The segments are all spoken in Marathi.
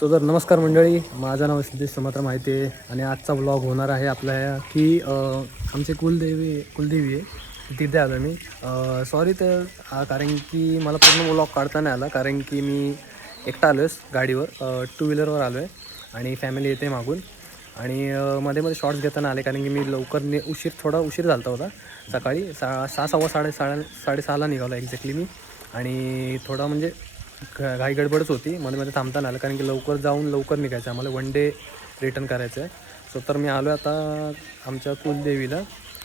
सो तर नमस्कार मंडळी, माझं नाव सिद्धेश समत्र माहिती आहे आणि आजचा व्लॉग होणार आहे आपल्या की आमचे कुलदेवी आहे तिथे आलो मी. सॉरी तर कारण की मला पूर्ण व्लॉग काढता नाही आला, कारण की मी एकटा आलो आहे गाडीवर, टू व्हीलरवर आलो आहे आणि फॅमिली येते मागून. आणि मध्ये मध्ये शॉर्ट्स घेताना आले कारण की मी थोडा उशीर झाला होता. सकाळी साडेसहाला निघालो एक्झॅक्टली मी. आणि थोडा म्हणजे घाई गडबडच होती, मध्ये थांबता नाही आलं कारण की लवकर जाऊन लवकर निघायचं आहे, आम्हाला वन डे रिटर्न करायचं आहे. सो तर मी आलो आता आमच्या कुलदेवीला.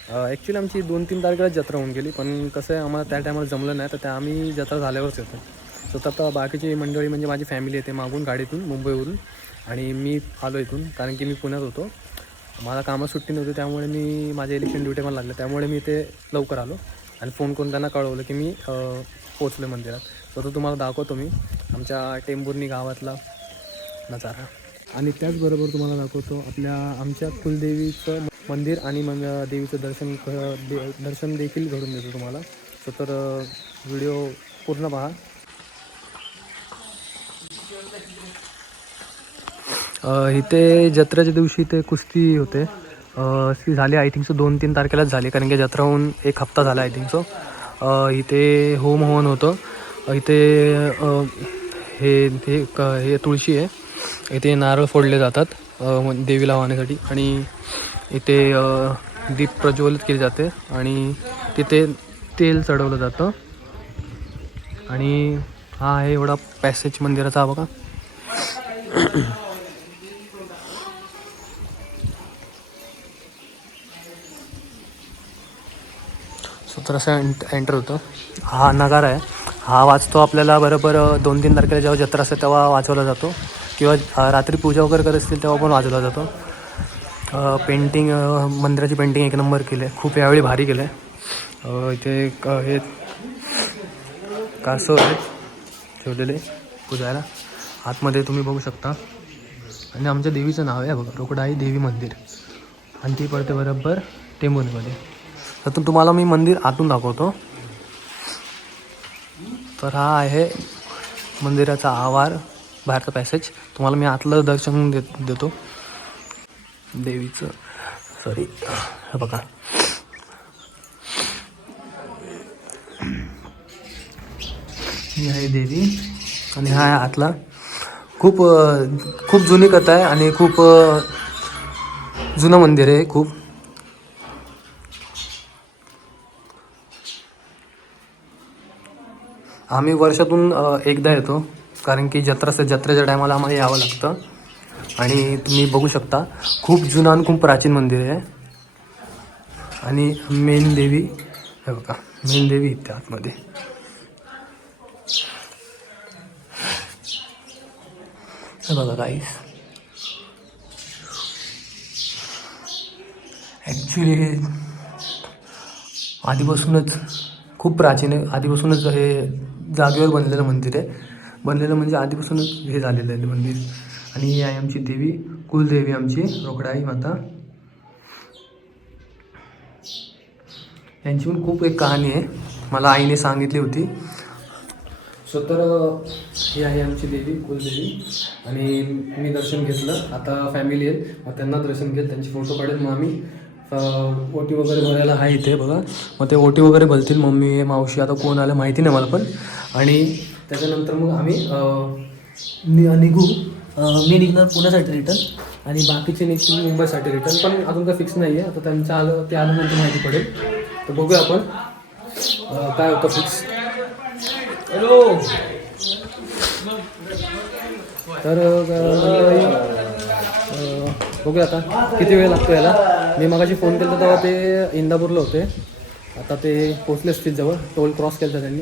ॲक्च्युली आमची 2-3 तारखेला जत्रा होऊन गेली, पण कसं आहे आम्हाला त्या टायमाला जमलं नाही, तर त्या आम्ही जत्रा झाल्यावरच येतो. सो तर आता बाकीची मंडळी म्हणजे माझी फॅमिली येते मागून गाडीतून मुंबईवरून, आणि मी आलो इथून कारण की मी पुण्यात होतो. मला कामात सुट्टी नव्हती, त्यामुळे मी माझ्या इलेक्शन ड्युटी मला लागलं, त्यामुळे मी ते लवकर आलो आणि फोन करून त्यांना कळवलं की मी पोचलो मंदिरात. सो तो तुम्हाला दाखवतो मी आमच्या टेंभुर्णी गावातला नजारा, आणि त्याचबरोबर तुम्हाला दाखवतो आमच्या कुलदेवीचं मंदिर आणि मग देवीचं दर्शन देखील घडून देतो तुम्हाला. सो तर व्हिडिओ पूर्ण पहा. इथे जत्रेच्या दिवशी ते कुस्ती होते, ती झाली आय थिंक सो 2-3 तारखेलाच झाली, कारण की जत्रा होऊन 1 हप्ता झाला आय थिंक सो. इथे होम हवन होतं. इथे हे तुळशी आहे, इथे नारळ फोडले जातात देवीला वाहण्यासाठी, आणि इथे दीप प्रज्वलित केले जाते आणि तिथे तेल चढवलं जातं. आणि हा आहे एवढा पॅसेज मंदिराचा, हा बघा. सो तर असं एंटर होतं. हा नगारा आहे, हा वाजतो आपल्याला बरोबर 2-3 तारखेला जेव्हा जत्रा असते तेव्हा वाजवला जातो, किंवा रात्री पूजा वगैरे करत असतील तेव्हा पण वाजवला जातो. पेंटिंग, मंदिराची पेंटिंग 1 नंबर केलं आहे, खूप यावेळी भारी केलं आहे. इथे हे कासव आहेत ठेवलेले पूजायला, आतमध्ये तुम्ही बघू शकता. आणि आमच्या देवीचं नाव आहे बघा, रोकडाई देवी मंदिर, आणि ती पडते बरोबर टेंभुर्णीमध्ये. तर तुम्हाला मी मंदिर आतून दाखवतो. तर हा आहे मंदिराचा आवार, बाहेरचा पॅसेज. तुम्हाला मी आतलं दर्शन देतो देवीचं. सॉरी, हे बघा, ही आहे देवी आणि हा आहे आतला. खूप जुनी कथा आहे आणि खूप जुनं मंदिर आहे खूप. आम्ही वर्षातून एकदा येतो, कारण की जत्रेच्या टायमाला आम्हाला यावं लागतं. आणि तुम्ही बघू शकता खूप जुनं आणि खूप प्राचीन मंदिर आहे. आणि मेन देवी, हे बघा, मेन देवी इथे आतमध्ये. हे बघा गाईस, ॲक्च्युली आधीपासूनच खूप प्राचीन आहे, आधीपासूनच हे जागेवर बनलेलं मंदिर आहे. बनलेलं म्हणजे आधीपासूनच हे झालेलं आहे मंदिर. आणि ही आहे आमची देवी, कुलदेवी आमची रोकडाई माता. यांची पण खूप एक कहाणी आहे, मला आईने सांगितली होती. सो तर ही आहे आमची देवी कुलदेवी, आणि मी दर्शन घेतलं. आता फॅमिली आहे, मग त्यांना दर्शन घेत त्यांचे फोटो काढेल. मग आम्ही ओटी वगैरे भरायला आहे इथे बघा. मग ते ओटी वगैरे भरतील मम्मी मावशी, आता कोण आलं माहिती नाही मला पण. आणि त्याच्यानंतर मग आम्ही निघू. मी निघणार पुण्यासाठी रिटर्न, आणि बाकीचे निघतील मुंबईसाठी रिटर्न, पण अजून काय फिक्स नाही आहे. आता ते आल्यानंतर माहिती पडेल, तर बघूया आपण काय होतं फिक्स. हॅलो. तर बघूया आता किती वेळ लागतो याला. मी मगाशी फोन केला तेव्हा ते इंदापूरला होते, आता ते पोचले असतील जवळ, टोल क्रॉस केला त्यांनी,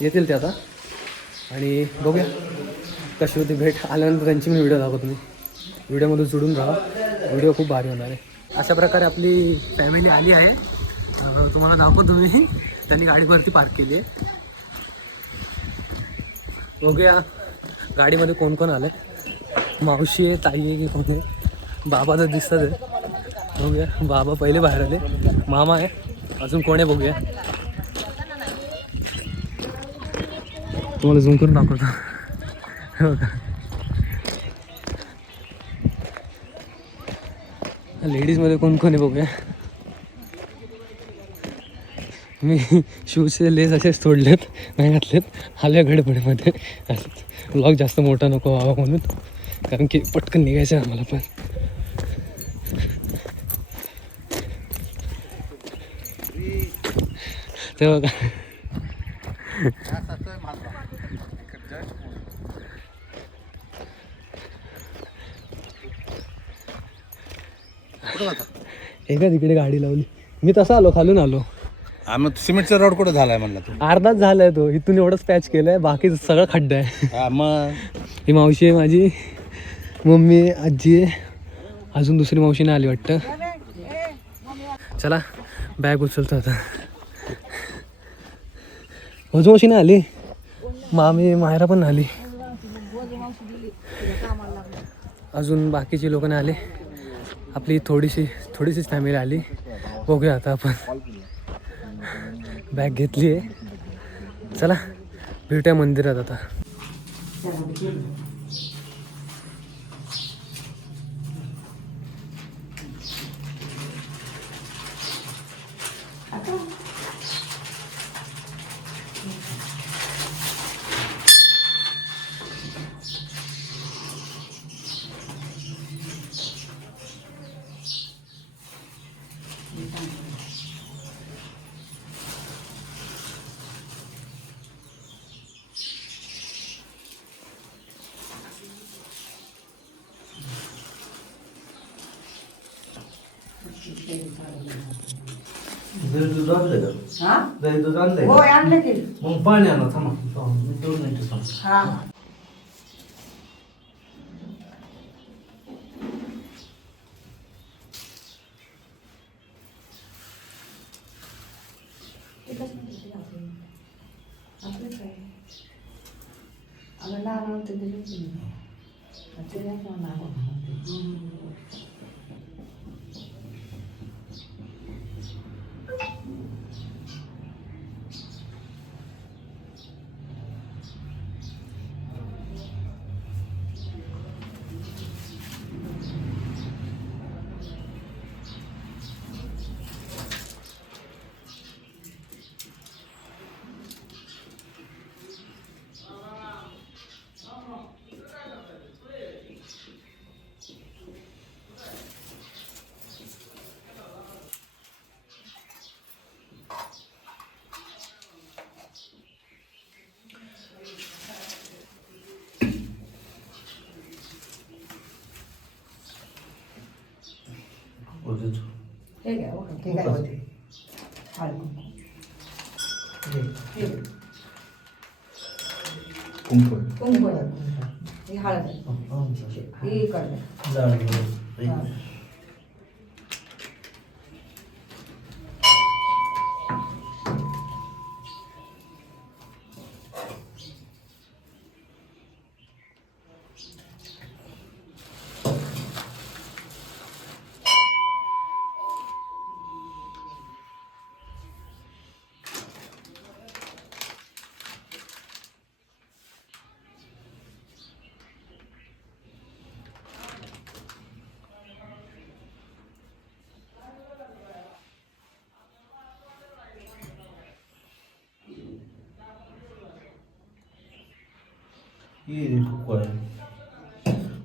येतील ते आता. आणि बघूया कशी होती भेट. आल्यानंतर त्यांची मी व्हिडिओ दाखवतो. तुम्ही व्हिडिओमध्ये जुडून राहा, व्हिडिओ खूप भारी होणार आहे. अशा प्रकारे आपली फॅमिली आली आहे, तुम्हाला दाखवतो मी. त्यांनी गाडीवरती पार्क केली आहे. बघूया गाडीमध्ये कोण कोण आलं आहे. मावशी आहे, ताई आहे की कोण आहे. बाबा तर दिसतात आहे, बघूया. बाबा पहिले बाहेर आले, मामा आहे, अजून कोण आहे बघूया. तुम्हाला झूम करून दाखवतो. लेडीजमध्ये कोण कोण आहे बघूया. मी शूजचे लेस असेच तोडलेत, नाही घातलेत आल्या गडबडीमध्ये. ब्लॉग जास्त मोठा नको व्हावा म्हणून, कारण की पटकन निघायचं आहे आम्हाला पण. ते बघा एका तिकडे गाडी लावली. मी तसा आलो, खालून आलो. मग सिमेंटचा रोड कुठं झालाय म्हणला तू? अर्धाच झालाय तो, इथून एवढंच पॅच केलंय, बाकी सगळं खड्डा आहे. मग ही मावशी आहे माझी, मम्मी आजी आहे, अजून दुसरी मावशी नाही आली वाटतं. चला बॅग उचलतो आता. वजू मावशी नाही आली, मामी मायरा पण आली, अजून बाकीची लोक नाही आली. आपली थोडीशीच फॅमिली आली. बघूया आता आपण. बॅग घेतली आहे, चला भेटूया मंदिरात आता. मग पाणी आणा, थांबा 2 मिनिटं थांबा.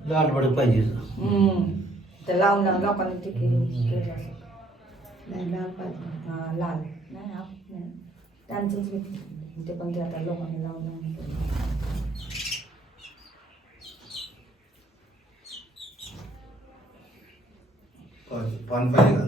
लाल बडे पाहिजे. ते लावून लोकांनी ते केलं नाही. लाल पाहिजे. हां लाल नाही नाही त्यांचंच घेतलं ते, पण ते आता लोकांनी लावून पान पाहिजे का?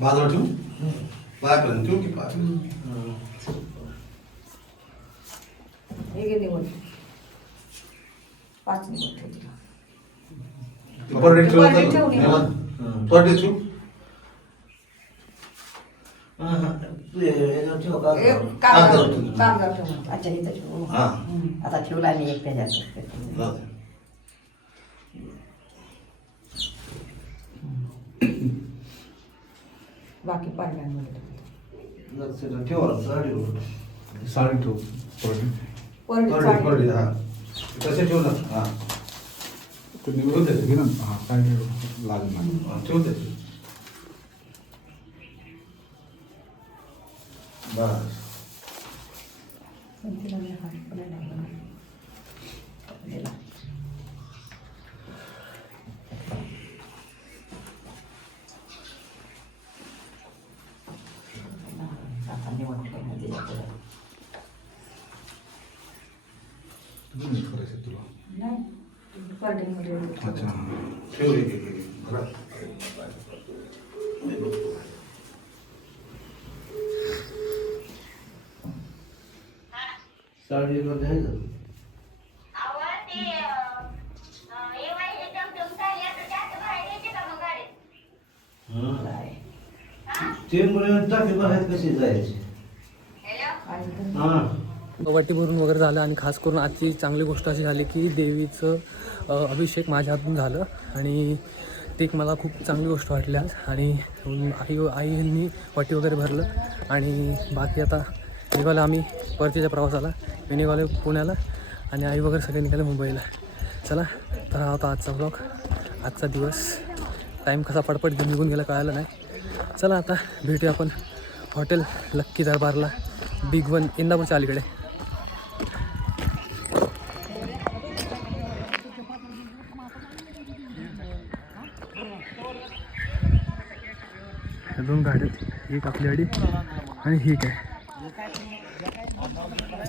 बाजूला ठेवू, पायापर्यंत ठेवू की पाय. हे घे निवड 5 निवड ठेवली. परडे ठेवू. कागदावर ठेवून. अच्छा इथं ठेवू हा. आता ठेवला मी एक त्याच्यात बाकी पाडव्यांमध्ये साडी ठेव परडी हा तसे ठेव ना हा ठेवते बस नाही परडीमध्ये ठेव साडी मध्ये ते मुळे टाकी बाहेर कशी जायची हा वाटी भरून वगैरे झालं आणि खास करून आजची चांगली गोष्ट अशी झाली की देवीचं अभिषेक माझ्या हातून झालं आणि ते एक मला खूप चांगली गोष्ट वाटली आज. आणि आईंनी वाटी वगैरे भरलं आणि बाकी आता निघालो आम्ही परतीच्या प्रवासाला. मी निघालो पुण्याला आणि आई वगैरे सगळे निघाले मुंबईला. चला तर हा होता आजचा ब्लॉग, आजचा दिवस. टाईम कसा पडपट निघून गेला कळालं नाही. चला आता भेटूया आपण हॉटेल लक्की दरबारला, बिग वन इंदापूरच्या अलीकडे. दोन गाड्यात, एक आपली गाडी आणि ही काय.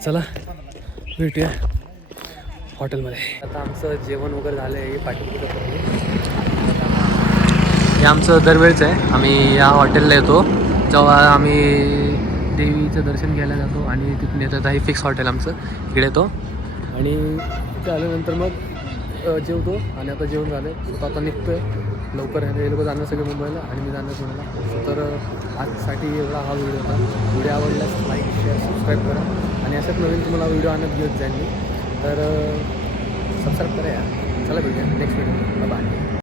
चला भेटूया हॉटेलमध्ये. आता आमचं जेवण वगैरे झालं आहे पाठीपुढं. हे आमचं दरवेळचं आहे. आम्ही या हॉटेलला येतो जेव्हा आम्ही देवीचं दर्शन घ्यायला जातो आणि तिथून येतात. हे फिक्स हॉटेल आमचं, इकडे येतो आणि इथे आल्यानंतर मग जेवतो. आणि आता जेवण झालं आहे, आता निघतो आहे लवकर. हे लोक जाणार सगळे मुंबईला आणि मी जाणार पुण्याला. तर आजसाठी एवढा हा व्हिडिओ होता. व्हिडिओ आवडल्यास लाईक शेअर सबस्क्राईब करा आणि अशाच नवीन तुम्हाला व्हिडिओ आणत घेत जाईल मी. तर सबस्क्राईब करा या. चला भेटूया नेक्स्ट व्हिडिओ. बाय.